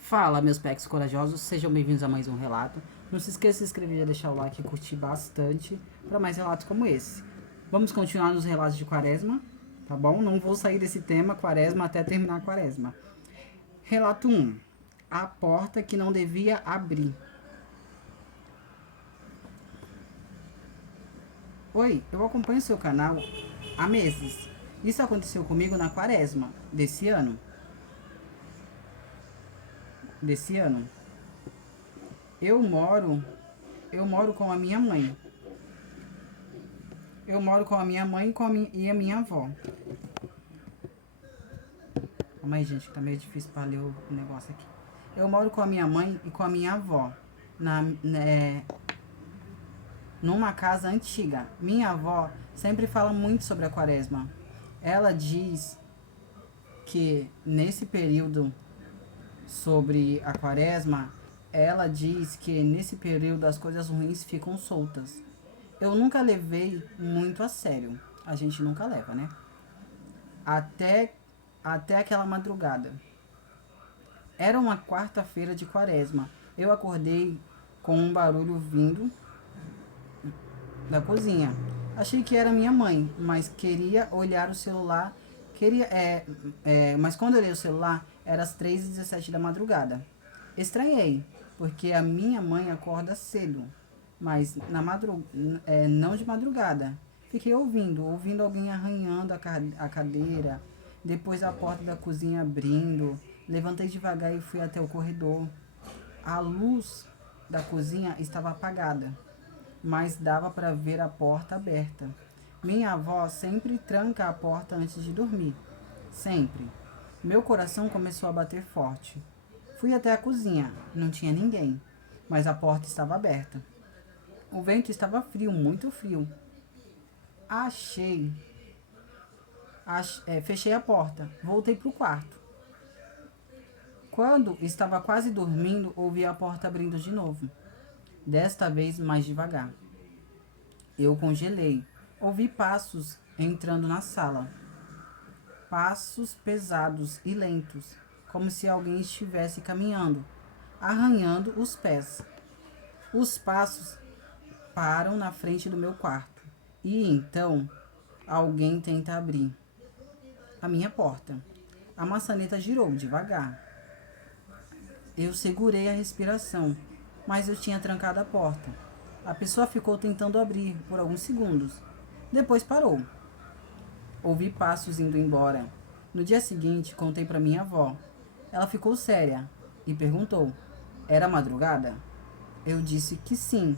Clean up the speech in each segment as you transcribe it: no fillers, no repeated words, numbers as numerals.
Fala, meus pecs corajosos, sejam bem-vindos a mais um relato. Não se esqueça de se inscrever e deixar o like e curtir bastante para mais relatos como esse. Vamos continuar nos relatos de quaresma, tá bom? Não vou sair desse tema quaresma até terminar a quaresma. Relato 1. A porta que não devia abrir. Oi, eu acompanho seu canal há meses. Isso aconteceu comigo na quaresma desse ano. Eu moro com a minha mãe. Eu moro com a minha mãe e a minha avó. Calma aí, gente, tá meio difícil pra ler o negócio aqui. Eu moro com a minha mãe e com a minha avó. Numa casa antiga. Minha avó sempre fala muito sobre a quaresma. Ela diz que nesse período sobre a quaresma, ela diz que nesse período as coisas ruins ficam soltas. Eu nunca levei muito a sério. A gente nunca leva, né? Até aquela madrugada. Era uma quarta-feira de quaresma. Eu acordei com um barulho vindo da cozinha. Achei que era minha mãe, mas queria olhar o celular. Mas quando eu olhei o celular, era às 3h17 da madrugada. Estranhei, porque a minha mãe acorda cedo, mas não de madrugada. Fiquei ouvindo alguém arranhando a cadeira, depois a porta da cozinha abrindo. Levantei devagar e fui até o corredor. A luz da cozinha estava apagada, mas dava para ver a porta aberta. Minha avó sempre tranca a porta antes de dormir. Sempre. Meu coração começou a bater forte. Fui até a cozinha. Não tinha ninguém, mas a porta estava aberta. O vento estava frio, muito frio. Fechei a porta. Voltei para o quarto. Quando estava quase dormindo, ouvi a porta abrindo de novo. Desta vez mais devagar. Eu congelei. Ouvi passos entrando na sala. Passos pesados e lentos, como se alguém estivesse caminhando, arranhando os pés. Os passos param na frente do meu quarto. E então, alguém tenta abrir a minha porta. A maçaneta girou devagar. Eu segurei a respiração, mas eu tinha trancado a porta. A pessoa ficou tentando abrir por alguns segundos. Depois parou. Ouvi passos indo embora. No dia seguinte, contei para minha avó. Ela ficou séria e perguntou: era madrugada? Eu disse que sim.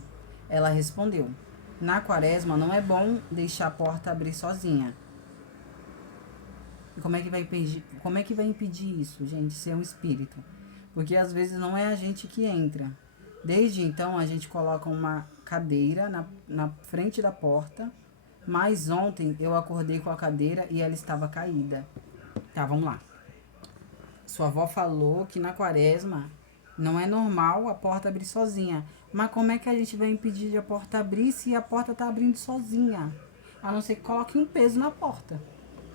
Ela respondeu: na quaresma não é bom deixar a porta abrir sozinha. E como é que vai impedir isso, gente, ser um espírito? Porque às vezes não é a gente que entra. Desde então a gente coloca uma cadeira na frente da porta. Mas ontem eu acordei com a cadeira e ela estava caída. Tá, vamos lá. Sua avó falou que na quaresma não é normal a porta abrir sozinha. Mas como é que a gente vai impedir de a porta abrir se a porta tá abrindo sozinha? A não ser que coloque um peso na porta.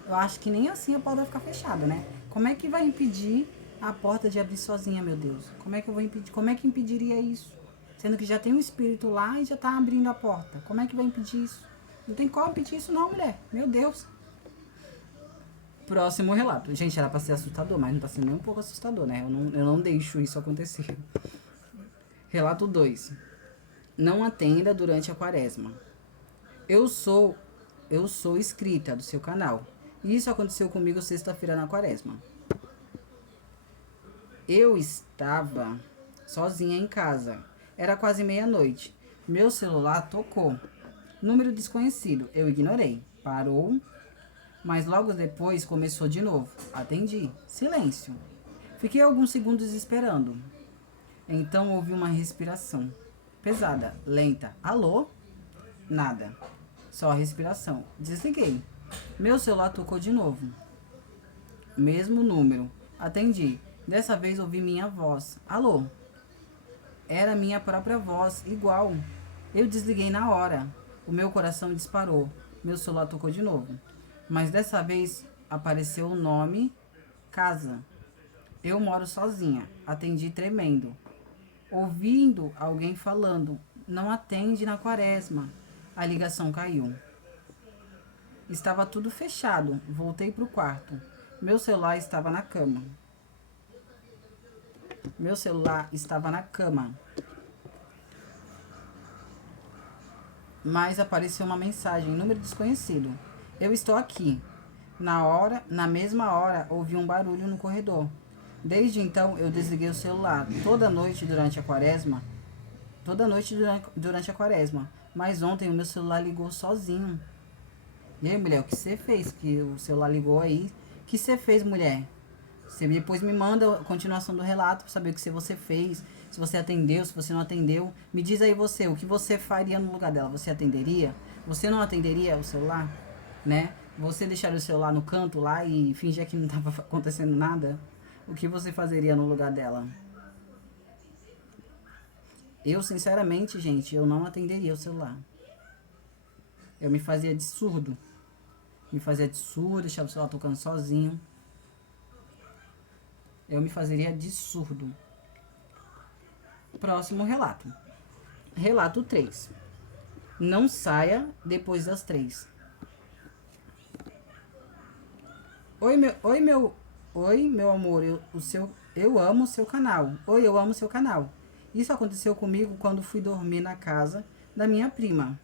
Eu acho que nem assim a porta vai ficar fechada, né? Como é que vai impedir a porta de abrir sozinha, meu Deus? Como é que eu vou impedir? Como é que impediria isso? Sendo que já tem um espírito lá e já tá abrindo a porta. Como é que vai impedir isso? Não tem como impedir isso não, mulher. Meu Deus. Próximo relato. Gente, era pra ser assustador, mas não tá sendo nem um pouco assustador, né? Eu não deixo isso acontecer. Relato 2. Não atenda durante a quaresma. Eu sou inscrita do seu canal. E isso aconteceu comigo sexta-feira na quaresma. Eu estava sozinha em casa. Era quase meia-noite. Meu celular tocou. Número desconhecido. Eu ignorei. Parou. Mas logo depois começou de novo. Atendi. Silêncio. Fiquei alguns segundos esperando. Então ouvi uma respiração. Pesada, lenta. Alô? Nada. Só a respiração. Desliguei. Meu celular tocou de novo. Mesmo número. Atendi. Dessa vez ouvi minha voz. Alô? Era minha própria voz, igual. Eu desliguei na hora. O meu coração disparou. Meu celular tocou de novo. Mas dessa vez apareceu o nome casa. Eu moro sozinha. Atendi tremendo. Ouvindo alguém falando, não atende na quaresma. A ligação caiu. Estava tudo fechado. Voltei pro quarto. Meu celular estava na cama. Mas apareceu uma mensagem, número desconhecido. Eu estou aqui. Na mesma hora, ouvi um barulho no corredor. Desde então, eu desliguei o celular toda noite durante a quaresma. Mas ontem o meu celular ligou sozinho. E aí, mulher, o que você fez? Que o celular ligou aí. O que você fez, mulher? Você depois me manda a continuação do relato para saber o que você fez. Se você atendeu, se você não atendeu. Me diz aí você, o que você faria no lugar dela? Você atenderia? Você não atenderia o celular? Né? Você deixaria o celular no canto lá e fingir que não estava acontecendo nada? O que você fazeria no lugar dela? Eu, sinceramente, gente, eu não atenderia o celular. Eu me fazia de surdo. Deixava o celular tocando sozinho. Eu me fazeria de surdo. Próximo relato. Relato 3. Não saia depois das 3. Oi, meu amor, eu amo o seu canal. Oi, eu amo o seu canal. Isso aconteceu comigo quando fui dormir na casa da minha prima.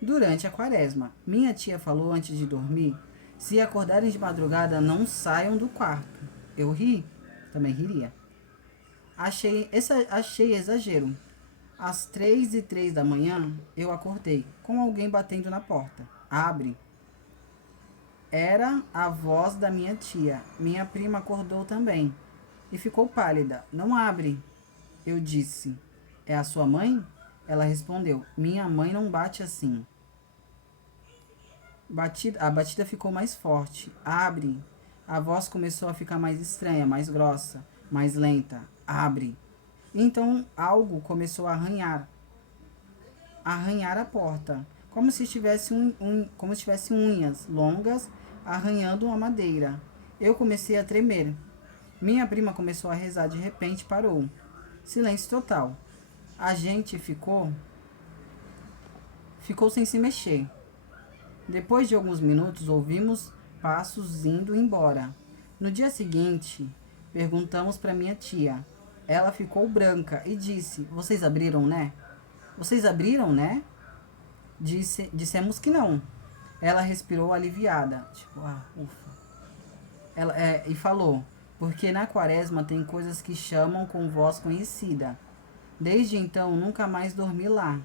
Durante a quaresma, minha tia falou antes de dormir, se acordarem de madrugada, não saiam do quarto. Eu ri, também riria. Achei exagero. Às 3:03 da manhã, eu acordei com alguém batendo na porta. Abre. Era a voz da minha tia. Minha prima acordou também e ficou pálida. Não abre. Eu disse, é a sua mãe? Ela respondeu, minha mãe não bate assim. A batida ficou mais forte. Abre. A voz começou a ficar mais estranha, mais grossa, mais lenta. Abre. Então algo começou a arranhar a porta, como se tivesse unhas longas arranhando a madeira. Eu comecei a tremer. Minha prima começou a rezar, de repente parou. Silêncio total. A gente ficou sem se mexer. Depois de alguns minutos, ouvimos passos indo embora. No dia seguinte, perguntamos para minha tia. Ela ficou branca e disse, vocês abriram, né? Vocês abriram, né? Dissemos que não. Ela respirou aliviada. Tipo, ufa. E falou, porque na quaresma tem coisas que chamam com voz conhecida. Desde então, nunca mais dormi lá.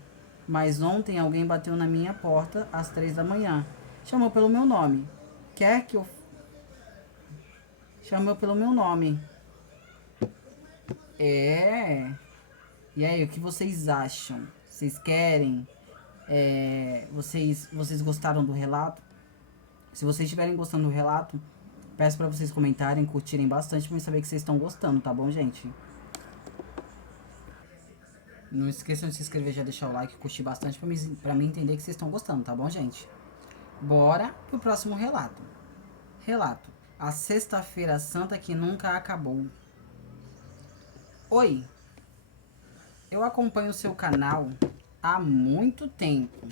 Mas ontem alguém bateu na minha porta às 3 da manhã. Chamou pelo meu nome. Chamou pelo meu nome. E aí, o que vocês acham? Vocês querem? Vocês gostaram do relato? Se vocês estiverem gostando do relato, peço para vocês comentarem, curtirem bastante para eu saber que vocês estão gostando, tá bom, gente? Não esqueçam de se inscrever, já deixar o like, curtir bastante pra mim entender que vocês estão gostando, tá bom, gente? Bora pro próximo relato. Relato. A Sexta-feira Santa que nunca acabou. Oi, eu acompanho o seu canal há muito tempo.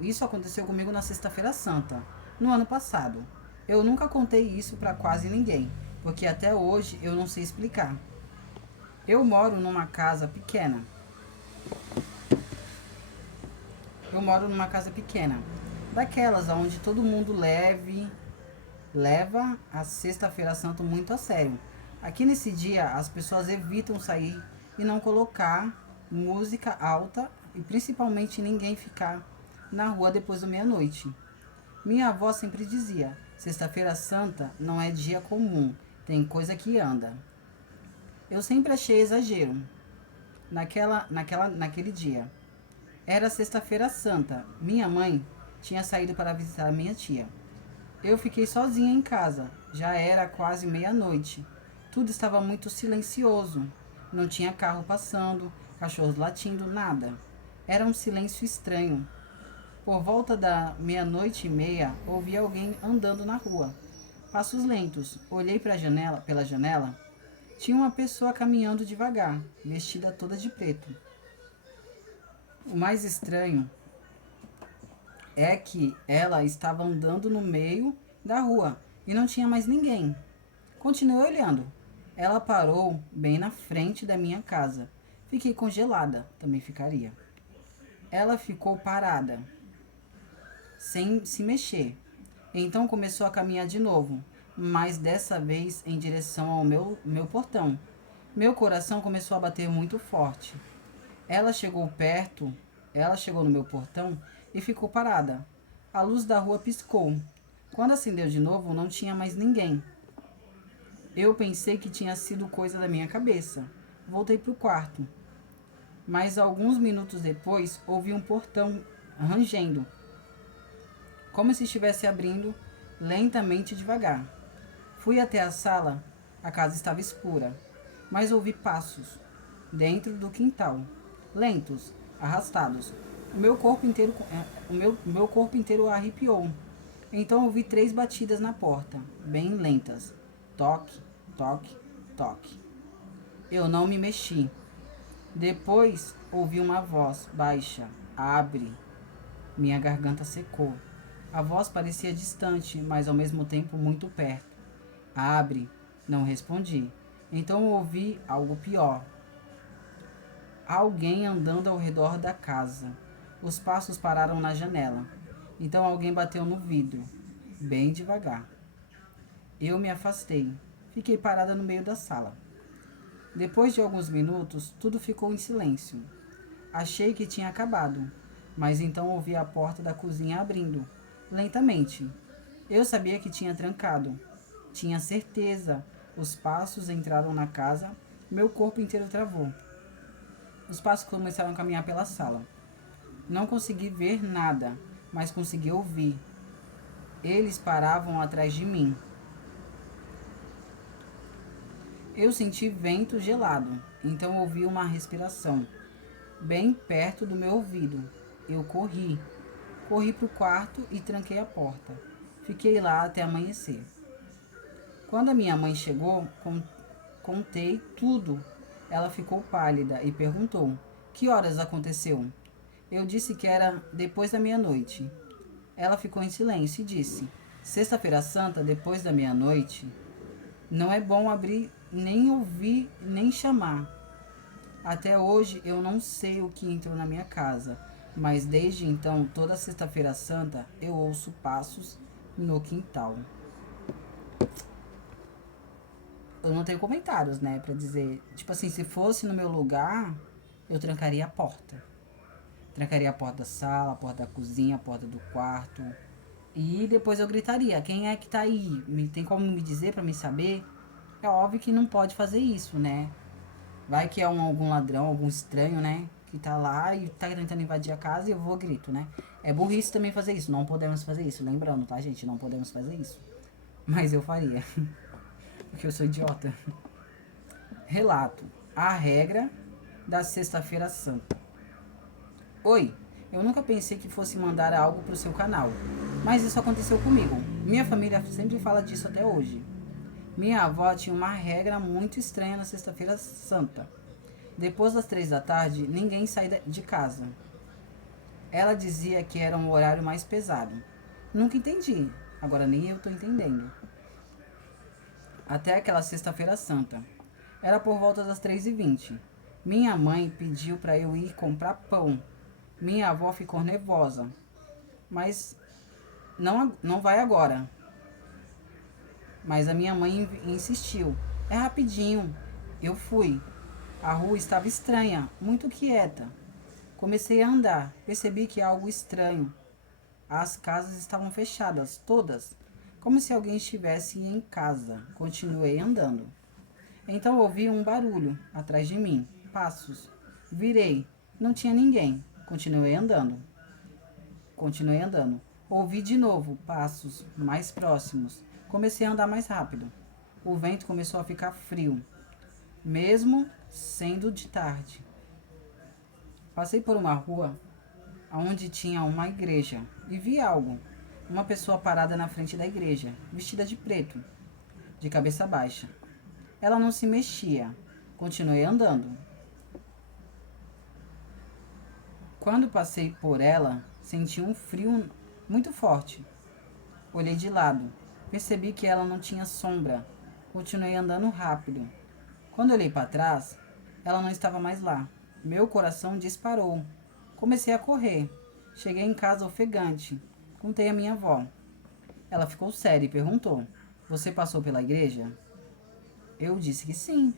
Isso aconteceu comigo na Sexta-feira Santa, no ano passado. Eu nunca contei isso pra quase ninguém, porque até hoje eu não sei explicar. Eu moro numa casa pequena. Daquelas onde todo mundo leva a Sexta-feira Santa muito a sério. Aqui nesse dia, as pessoas evitam sair e não colocar música alta e principalmente ninguém ficar na rua depois da meia-noite. Minha avó sempre dizia, Sexta-feira Santa não é dia comum, tem coisa que anda. Eu sempre achei exagero naquele dia. Era Sexta-feira Santa. Minha mãe tinha saído para visitar minha tia. Eu fiquei sozinha em casa. Já era quase meia-noite. Tudo estava muito silencioso. Não tinha carro passando, cachorros latindo, nada. Era um silêncio estranho. Por volta da 00:30, ouvi alguém andando na rua. Passos lentos. Olhei pela janela. Tinha uma pessoa caminhando devagar, vestida toda de preto. O mais estranho é que ela estava andando no meio da rua e não tinha mais ninguém. Continuei olhando. Ela parou bem na frente da minha casa. Fiquei congelada, também ficaria. Ela ficou parada, sem se mexer. Então começou a caminhar de novo, mas dessa vez em direção ao meu portão. Meu coração começou a bater muito forte. Ela chegou no meu portão e ficou parada. A luz da rua piscou. Quando acendeu de novo, não tinha mais ninguém. Eu pensei que tinha sido coisa da minha cabeça. Voltei para o quarto. Mas alguns minutos depois, ouvi um portão rangendo, como se estivesse abrindo lentamente e devagar. Fui até a sala. A casa estava escura, mas ouvi passos dentro do quintal, lentos, arrastados. O meu corpo inteiro arrepiou. Então ouvi 3 batidas na porta, bem lentas. Toque, toque, toque. Eu não me mexi. Depois ouvi uma voz baixa. Abre. Minha garganta secou. A voz parecia distante, mas ao mesmo tempo muito perto. Abre. Não respondi. Então ouvi algo pior. Alguém andando ao redor da casa. Os passos pararam na janela. Então alguém bateu no vidro, bem devagar. Eu me afastei. Fiquei parada no meio da sala. Depois de alguns minutos, tudo ficou em silêncio. Achei que tinha acabado, mas então ouvi a porta da cozinha abrindo, lentamente. Eu sabia que tinha trancado. Tinha certeza. Os passos entraram na casa, meu corpo inteiro travou. Os passos começaram a caminhar pela sala. Não consegui ver nada, mas consegui ouvir. Eles paravam atrás de mim. Eu senti vento gelado, então ouvi uma respiração bem perto do meu ouvido. Eu corri. Corri para o quarto e tranquei a porta. Fiquei lá até amanhecer. Quando a minha mãe chegou, contei tudo. Ela ficou pálida e perguntou: que horas aconteceu? Eu disse que era depois da 00:00. Ela ficou em silêncio e disse: Sexta-feira Santa, depois da 00:00. Não é bom abrir, nem ouvir, nem chamar. Até hoje eu não sei o que entrou na minha casa, mas desde então, toda Sexta-feira Santa, eu ouço passos no quintal. Eu não tenho comentários, né, pra dizer. Tipo assim, se fosse no meu lugar, eu trancaria a porta. Trancaria a porta da sala, a porta da cozinha, a porta do quarto. E depois eu gritaria: quem é que tá aí? Tem como me dizer pra me saber? É óbvio que não pode fazer isso, né? Vai que é algum ladrão, algum estranho, né? Que tá lá e tá tentando invadir a casa e eu vou grito, né? É burrice também fazer isso. Não podemos fazer isso. Lembrando, tá, gente? Não podemos fazer isso. Mas eu faria. Porque eu sou idiota. Relato. A regra da Sexta-feira Santa. Oi, eu nunca pensei que fosse mandar algo pro seu canal. Mas isso aconteceu comigo. Minha família sempre fala disso até hoje. Minha avó tinha uma regra muito estranha na Sexta-feira Santa. Depois das 3 da tarde, ninguém saía de casa. Ela dizia que era um horário mais pesado. Nunca entendi. Agora nem eu tô entendendo. Até aquela Sexta-feira Santa. Era por volta das 3:20. Minha mãe pediu para eu ir comprar pão. Minha avó ficou nervosa. Mas não vai agora. Mas a minha mãe insistiu. É rapidinho. Eu fui. A rua estava estranha, muito quieta. Comecei a andar. Percebi que algo estranho. As casas estavam fechadas, todas. Como se alguém estivesse em casa. Continuei andando. Então ouvi um barulho atrás de mim. Passos. Virei. Não tinha ninguém. Continuei andando. Ouvi de novo passos mais próximos. Comecei a andar mais rápido. O vento começou a ficar frio, mesmo sendo de tarde. Passei por uma rua onde tinha uma igreja, e vi algo. Uma pessoa parada na frente da igreja, vestida de preto, de cabeça baixa. Ela não se mexia. Continuei andando. Quando passei por ela, senti um frio muito forte. Olhei de lado. Percebi que ela não tinha sombra. Continuei andando rápido. Quando olhei para trás, ela não estava mais lá. Meu coração disparou. Comecei a correr. Cheguei em casa ofegante. Contei à minha avó. Ela ficou séria e perguntou: Você passou pela igreja? Eu disse que sim.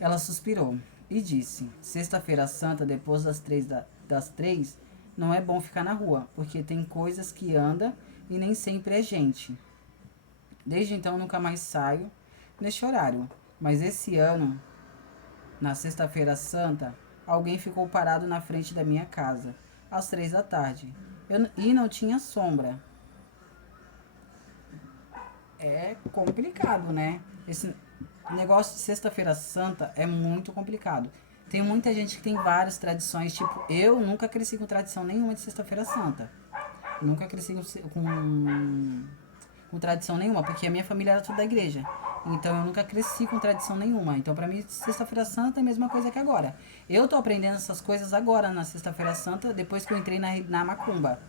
Ela suspirou e disse: Sexta-feira Santa, depois das três, não é bom ficar na rua, porque tem coisas que anda e nem sempre é gente. Desde então nunca mais saio neste horário. Mas esse ano, na Sexta-feira Santa, alguém ficou parado na frente da minha casa, às 3 da tarde. E não tinha sombra. É complicado, né? Esse negócio de Sexta-feira Santa é muito complicado. Tem muita gente que tem várias tradições, tipo, eu nunca cresci com tradição nenhuma de Sexta-feira Santa. Nunca cresci com tradição nenhuma, porque a minha família era tudo da igreja. Então eu nunca cresci com tradição nenhuma. Então pra mim, Sexta-feira Santa é a mesma coisa que agora. Eu tô aprendendo essas coisas agora na Sexta-feira Santa, depois que eu entrei na Macumba,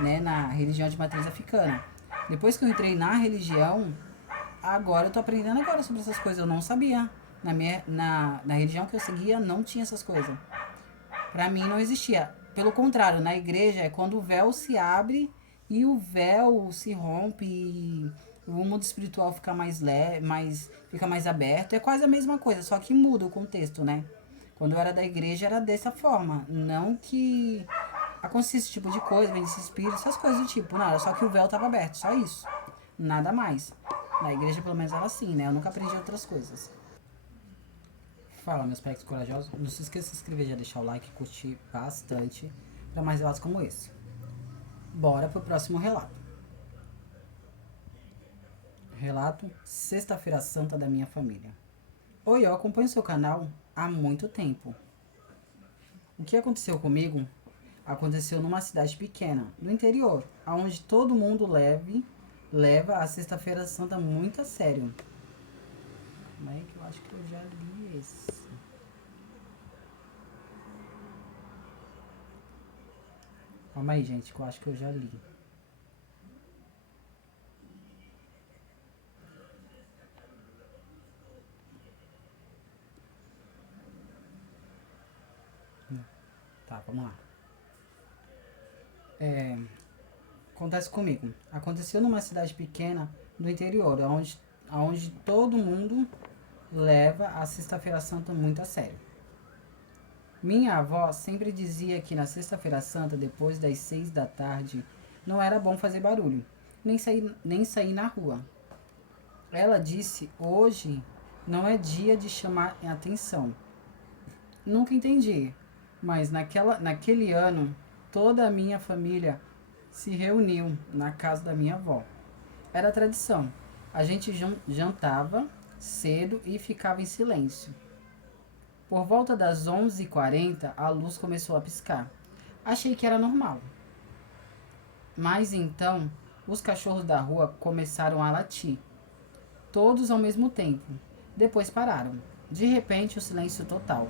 né, na religião de matriz africana. Depois que eu entrei na religião, agora eu tô aprendendo agora sobre essas coisas. Eu não sabia. Na religião que eu seguia, não tinha essas coisas. Pra mim não existia. Pelo contrário, na igreja é quando o véu se abre e o véu se rompe e o mundo espiritual fica fica mais aberto. É quase a mesma coisa, só que muda o contexto, né? Quando eu era da igreja era dessa forma. Não que acontecia esse tipo de coisa, esse espírito, essas coisas do tipo. Nada, só que o véu tava aberto, só isso. Nada mais. Na igreja pelo menos era assim, né? Eu nunca aprendi outras coisas. Fala, meus pets corajosos. Não se esqueça de se inscrever, já deixar o like, curtir bastante para mais relatos como esse. Bora pro próximo relato. Relato Sexta-feira Santa da minha família. Oi, eu acompanho seu canal há muito tempo. O que aconteceu comigo aconteceu numa cidade pequena, no interior, onde todo mundo leva a Sexta-feira Santa muito a sério. Como é que eu acho que eu já li esse? Calma aí, gente, que eu acho que eu já li. Tá, vamos lá. Acontece comigo. Aconteceu numa cidade pequena do interior, onde todo mundo leva a Sexta-feira Santa muito a sério. Minha avó sempre dizia que na Sexta-feira Santa, depois das 6 da tarde, não era bom fazer barulho, nem sair na rua. Ela disse: hoje não é dia de chamar atenção. Nunca entendi, mas naquele ano toda a minha família se reuniu na casa da minha avó. Era tradição. A gente jantava cedo e ficava em silêncio. Por volta das 11h40, a luz começou a piscar. Achei que era normal. Mas então, os cachorros da rua começaram a latir. Todos ao mesmo tempo. Depois pararam. De repente, o silêncio total.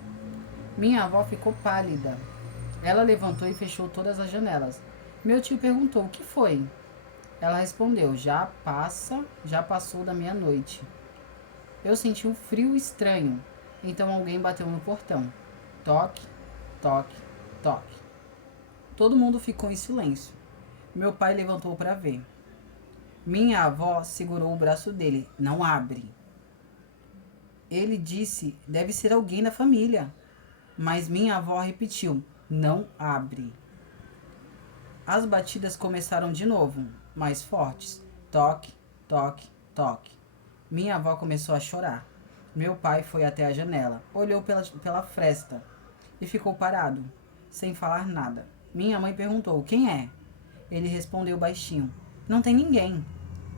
Minha avó ficou pálida. Ela levantou e fechou todas as janelas. Meu tio perguntou: o que foi? Ela respondeu: já passou da meia-noite. Eu senti um frio estranho. Então alguém bateu no portão. Toque, toque, toque. Todo mundo ficou em silêncio. Meu pai levantou para ver. Minha avó segurou o braço dele. Não abre. Ele disse: deve ser alguém da família. Mas minha avó repetiu: não abre. As batidas começaram de novo, mais fortes. Toque, toque, toque. Minha avó começou a chorar. Meu pai foi até a janela, olhou pela fresta e ficou parado, sem falar nada. Minha mãe perguntou: quem é? Ele respondeu baixinho: não tem ninguém.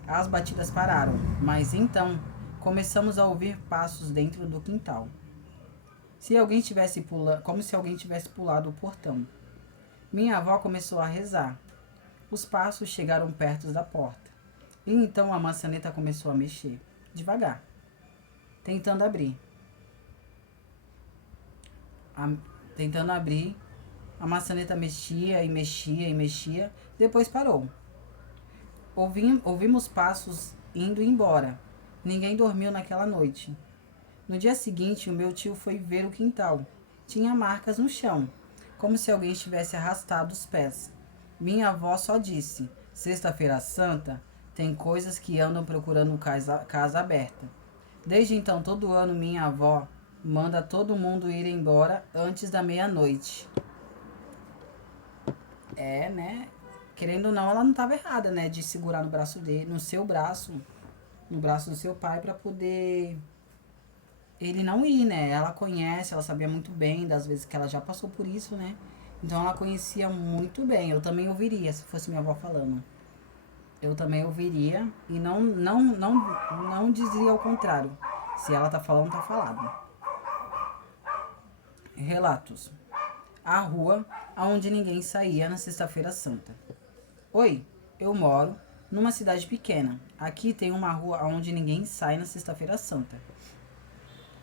As batidas pararam, mas então começamos a ouvir passos dentro do quintal. Como se alguém tivesse pulado o portão. Minha avó começou a rezar. Os passos chegaram perto da porta. E então a maçaneta começou a mexer, devagar, tentando abrir. Tentando abrir, a maçaneta mexia e mexia e mexia, depois parou. Ouvimos passos indo embora. Ninguém dormiu naquela noite. No dia seguinte, o meu tio foi ver o quintal. Tinha marcas no chão, como se alguém tivesse arrastado os pés. Minha avó só disse: Sexta-feira Santa tem coisas que andam procurando casa aberta. Desde então, todo ano, minha avó manda todo mundo ir embora antes da meia-noite. É, né? Querendo ou não, ela não estava errada, né? De segurar no braço dele, no braço do seu pai, para poder ele não ir, né? Ela conhece, ela sabia muito bem das vezes que ela já passou por isso, né? Então ela conhecia muito bem. Eu também ouviria se fosse minha avó falando. Eu também ouviria e não dizia ao contrário. Se ela tá falando, tá falado. Relatos. A rua aonde ninguém saía na Sexta-feira Santa. Oi, eu moro numa cidade pequena. Aqui tem uma rua onde ninguém sai na Sexta-feira Santa.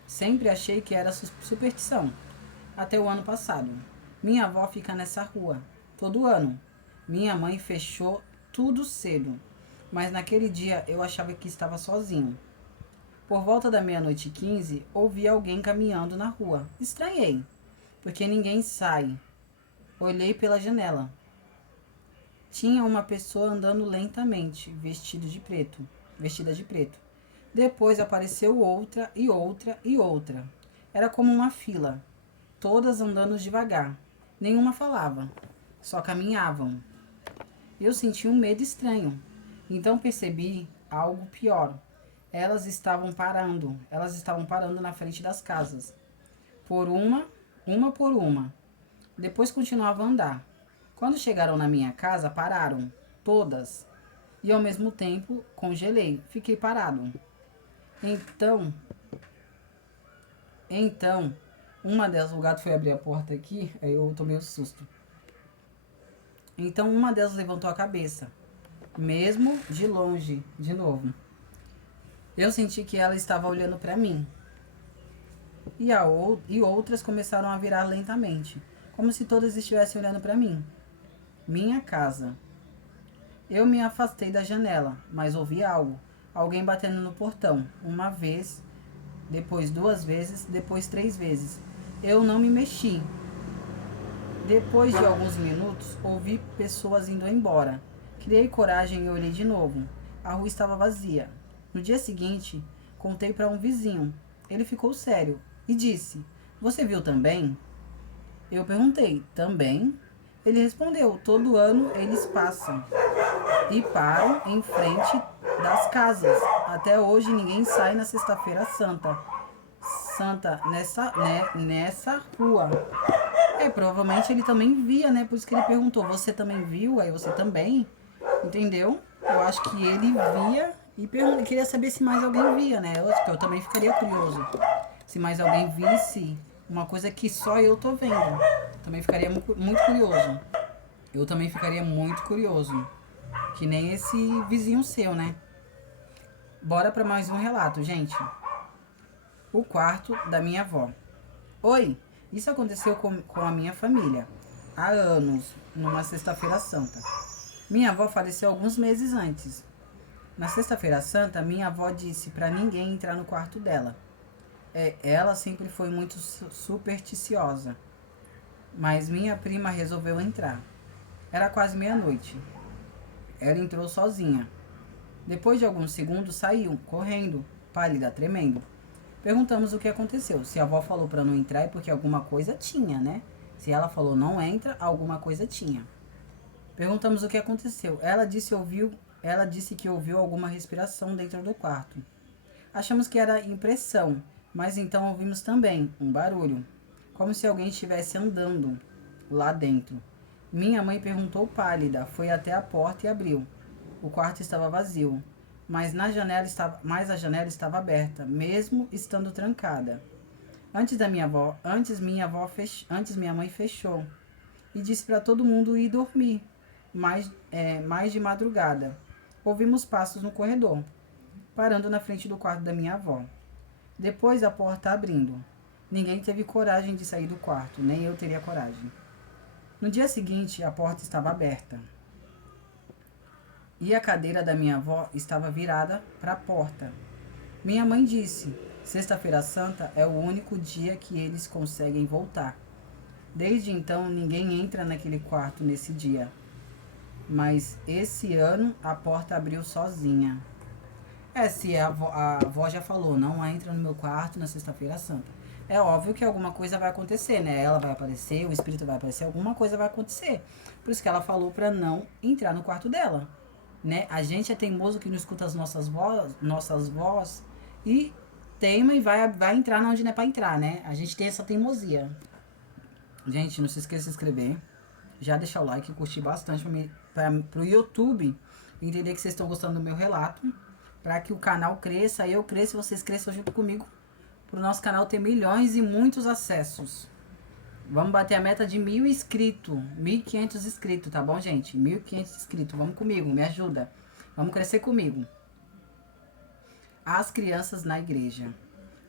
Sempre achei que era superstição. Até o ano passado. Minha avó fica nessa rua todo ano. Minha mãe fechou tudo cedo. Mas naquele dia eu achava que estava sozinho. Por volta da 00:15, ouvi alguém caminhando na rua. Estranhei, porque ninguém sai. Olhei pela janela. Tinha uma pessoa andando lentamente, vestida de preto. Depois apareceu outra e outra e outra. Era como uma fila, todas andando devagar. Nenhuma falava, só caminhavam. Eu senti um medo estranho. Então percebi algo pior. Elas estavam parando na frente das casas. Uma por uma. Depois continuavam a andar. Quando chegaram na minha casa, pararam, todas. E ao mesmo tempo, congelei, fiquei parado. Então, uma delas, o gato foi abrir a porta aqui, aí eu tomei um susto. Então, uma delas levantou a cabeça, mesmo de longe, de novo. Eu senti que ela estava olhando para mim. E outras começaram a virar lentamente, como se todas estivessem olhando para mim. Minha casa. Eu me afastei da janela, mas ouvi algo. Alguém batendo no portão. Uma vez, depois 2 vezes, depois 3 vezes. Eu não me mexi. Depois de alguns minutos, ouvi pessoas indo embora. Criei coragem e olhei de novo. A rua estava vazia. No dia seguinte, contei para um vizinho. Ele ficou sério e disse: Você viu também? Eu perguntei: Também? Ele respondeu: Todo ano eles passam e param em frente das casas. Até hoje ninguém sai na Sexta-feira Santa. Nessa rua. Provavelmente ele também via, né? Por isso que ele perguntou: Você também viu? Aí você também? Entendeu? Eu acho que ele via e queria saber se mais alguém via, né? Eu também ficaria curioso. Se mais alguém visse uma coisa que só eu tô vendo. Também ficaria muito curioso. Eu também ficaria muito curioso. Que nem esse vizinho seu, né? Bora para mais um relato, gente. O quarto da minha avó. Oi, isso aconteceu com a minha família. Há anos, numa Sexta-feira Santa. Minha avó faleceu alguns meses antes. Na Sexta-feira Santa, minha avó disse para ninguém entrar no quarto dela. Ela sempre foi muito supersticiosa. Mas minha prima resolveu entrar. Era quase meia-noite. Ela entrou sozinha. Depois de alguns segundos, saiu, correndo, pálida, tremendo. Perguntamos o que aconteceu. Se a avó falou para não entrar é porque alguma coisa tinha, né? Se ela falou não entra, alguma coisa tinha. Perguntamos o que aconteceu. Ela disse que ouviu alguma respiração dentro do quarto. Achamos que era impressão, mas então ouvimos também um barulho, como se alguém estivesse andando lá dentro. Minha mãe perguntou pálida, foi até a porta e abriu. O quarto estava vazio, mas a janela estava aberta, mesmo estando trancada. Antes minha mãe fechou. e disse para todo mundo ir dormir, mais de madrugada. Ouvimos passos no corredor, parando na frente do quarto da minha avó. Depois a porta abrindo. Ninguém teve coragem de sair do quarto, nem eu teria coragem. No dia seguinte, a porta estava aberta. E a cadeira da minha avó estava virada para a porta. Minha mãe disse: Sexta-feira Santa é o único dia que eles conseguem voltar. Desde então, ninguém entra naquele quarto nesse dia. Mas esse ano a porta abriu sozinha. Se a avó já falou, não entra no meu quarto na Sexta-feira Santa. É óbvio que alguma coisa vai acontecer, né? Ela vai aparecer, o espírito vai aparecer, alguma coisa vai acontecer. Por isso que ela falou para não entrar no quarto dela, né? A gente é teimoso que não escuta as nossas vozes e teima e vai entrar onde não é para entrar, né? A gente tem essa teimosia. Gente, não se esqueça de se inscrever. Já deixar o like, curtir bastante para o YouTube entender que vocês estão gostando do meu relato, para que o canal cresça, eu cresça e vocês cresçam junto comigo, para o nosso canal ter milhões e muitos acessos. Vamos bater a meta de 1.000 inscritos, 1.500 inscritos, tá bom, gente? 1.500 inscritos, vamos comigo, me ajuda. Vamos crescer comigo. As crianças na igreja.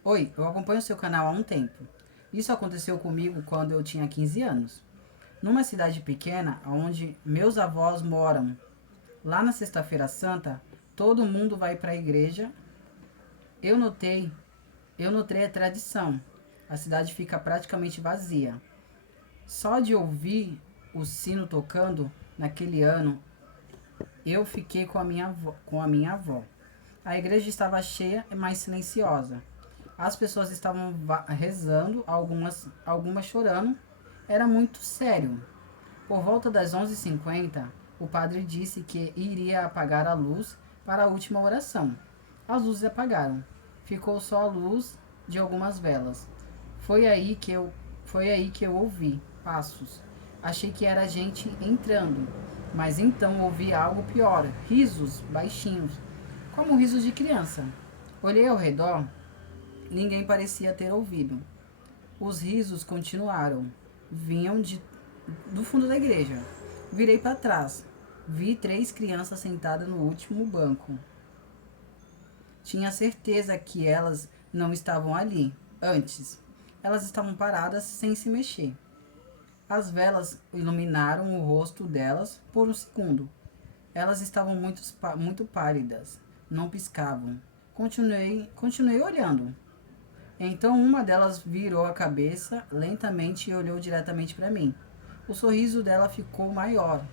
Oi, eu acompanho o seu canal há um tempo. Isso aconteceu comigo quando eu tinha 15 anos. Numa cidade pequena, onde meus avós moram. Lá na Sexta-feira Santa, todo mundo vai para a igreja. Eu notei a tradição. A cidade fica praticamente vazia. Só de ouvir o sino tocando naquele ano, eu fiquei com a minha avó. A igreja estava cheia e mais silenciosa. As pessoas estavam rezando, algumas chorando. Era muito sério. Por volta das 11h50, o padre disse que iria apagar a luz para a última oração. As luzes apagaram. Ficou só a luz de algumas velas. Foi aí que eu ouvi passos. Achei que era gente entrando, mas então ouvi algo pior, risos baixinhos, como risos de criança. Olhei ao redor, ninguém parecia ter ouvido. Os risos continuaram, vinham do fundo da igreja. Virei para trás, vi 3 crianças sentadas no último banco. Tinha certeza que elas não estavam ali antes. Elas estavam paradas sem se mexer. As velas iluminaram o rosto delas por um segundo. Elas estavam muito pálidas, não piscavam. Continuei olhando. Então uma delas virou a cabeça lentamente e olhou diretamente para mim. O sorriso dela ficou maior.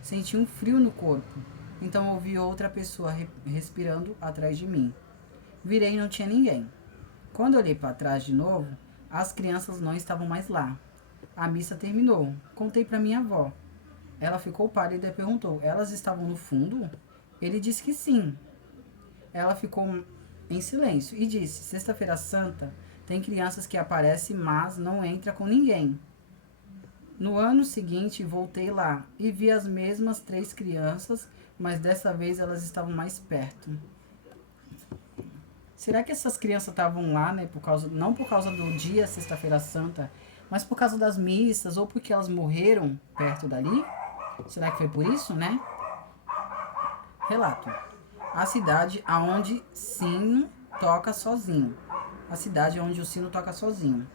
Senti um frio no corpo. Então ouvi outra pessoa respirando atrás de mim. Virei e não tinha ninguém. Quando olhei para trás de novo, as crianças não estavam mais lá. A missa terminou. Contei para minha avó. Ela ficou pálida e perguntou: elas estavam no fundo? Ele disse que sim. Ela ficou em silêncio e disse: Sexta-feira Santa tem crianças que aparecem, mas não entra com ninguém. No ano seguinte, voltei lá e vi as mesmas 3 crianças, mas dessa vez elas estavam mais perto. Será que essas crianças estavam lá, né, não por causa do dia Sexta-feira Santa, mas por causa das missas ou porque elas morreram perto dali? Será que foi por isso, né? Relato. A cidade aonde sino toca sozinho. A cidade onde o sino toca sozinho.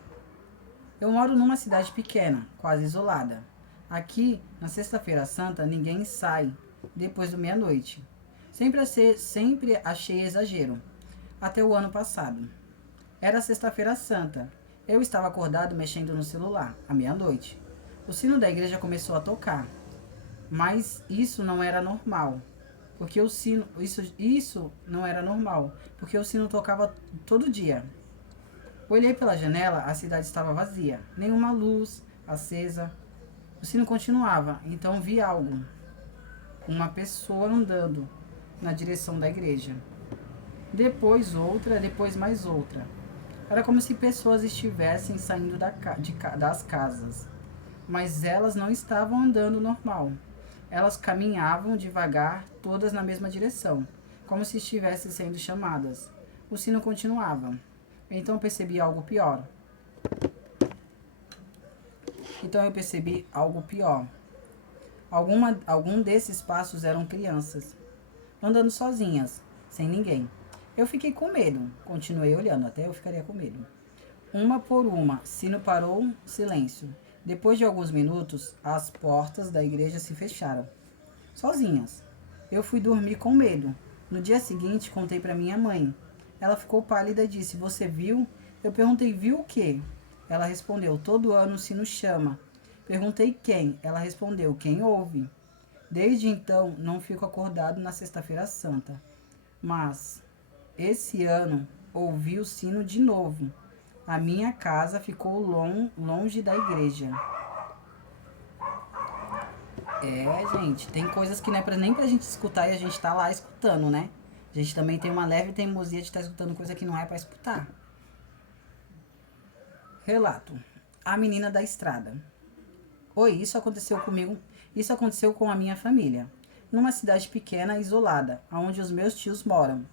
Eu moro numa cidade pequena, quase isolada. Aqui, na Sexta-feira Santa, ninguém sai depois da meia-noite. Sempre achei exagero. Até o ano passado. Era Sexta-feira Santa. Eu estava acordado mexendo no celular, à meia-noite. O sino da igreja começou a tocar. Mas isso não era normal. Porque o sino... Isso não era normal. Porque o sino tocava todo dia. Olhei pela janela, a cidade estava vazia. Nenhuma luz acesa. O sino continuava, então vi algo. Uma pessoa andando na direção da igreja. Depois outra, depois mais outra. Era como se pessoas estivessem saindo das casas. Mas elas não estavam andando normal. Elas caminhavam devagar, todas na mesma direção, como se estivessem sendo chamadas. O sino continuava. Então percebi algo pior. Então eu percebi algo pior. Algum desses passos eram crianças, andando sozinhas, sem ninguém. Eu fiquei com medo, continuei olhando, até eu ficaria com medo. Uma por uma, sino parou, silêncio. Depois de alguns minutos, as portas da igreja se fecharam, sozinhas. Eu fui dormir com medo. No dia seguinte, contei para minha mãe. Ela ficou pálida e disse: Você viu? Eu perguntei: Viu o quê? Ela respondeu: Todo ano o sino chama. Perguntei quem? Ela respondeu: Quem ouve. Desde então, não fico acordado na Sexta-feira Santa. Mas, esse ano, ouvi o sino de novo. A minha casa ficou longe da igreja. Gente, tem coisas que não é nem pra gente escutar e a gente tá lá escutando, né? A gente também tem uma leve teimosia de estar escutando coisa que não é pra escutar. Relato. A menina da estrada. Oi, isso aconteceu comigo. Isso aconteceu com a minha família. Numa cidade pequena e isolada, onde os meus tios moram.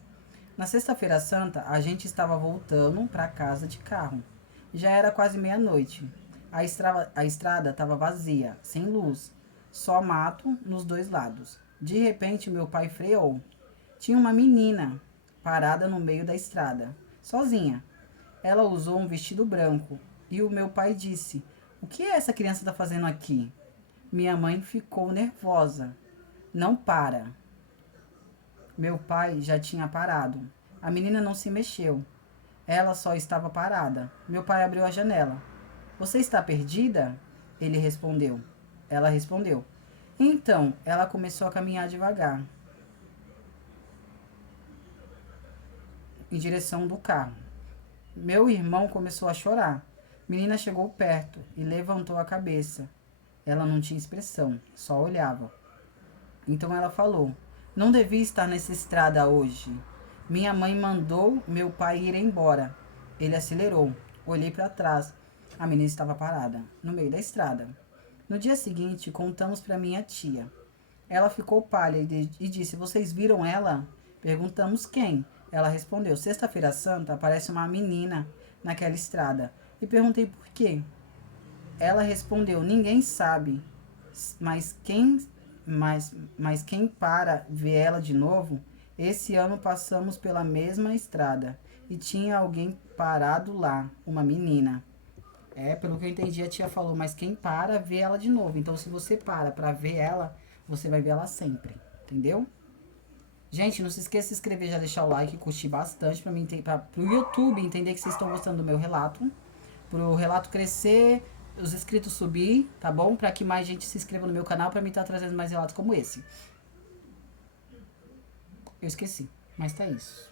Na Sexta-feira Santa, a gente estava voltando para casa de carro. Já era quase meia-noite. A estrada estava vazia, sem luz. Só mato nos dois lados. De repente, meu pai freou. Tinha uma menina parada no meio da estrada, sozinha. Ela usou um vestido branco e o meu pai disse: O que essa criança está fazendo aqui? Minha mãe ficou nervosa. Não para. Meu pai já tinha parado. A menina não se mexeu. Ela só estava parada. Meu pai abriu a janela. Você está perdida? Ele respondeu. Ela respondeu. Então, ela começou a caminhar devagar em direção do carro. Meu irmão começou a chorar. Menina chegou perto e levantou a cabeça. Ela não tinha expressão, só olhava. Então ela falou: Não devia estar nessa estrada hoje. Minha mãe mandou meu pai ir embora. Ele acelerou. Olhei para trás. A menina estava parada, no meio da estrada. No dia seguinte, contamos para minha tia. Ela ficou pálida e disse: Vocês viram ela? Perguntamos quem. Ela respondeu: Sexta-feira Santa aparece uma menina naquela estrada. E perguntei por quê. Ela respondeu: Ninguém sabe. Mas quem para ver ela de novo? Esse ano passamos pela mesma estrada e tinha alguém parado lá, uma menina. Pelo que eu entendi, a tia falou, mas quem para vê ela de novo. Então, se você para ver ela, você vai ver ela sempre, entendeu? Gente, não se esqueça de se inscrever, já deixar o like, curtir bastante pro YouTube entender que vocês estão gostando do meu relato, pro relato crescer, os inscritos subir, tá bom? Pra que mais gente se inscreva no meu canal, pra mim estar trazendo mais relatos como esse. Eu esqueci, mas tá isso.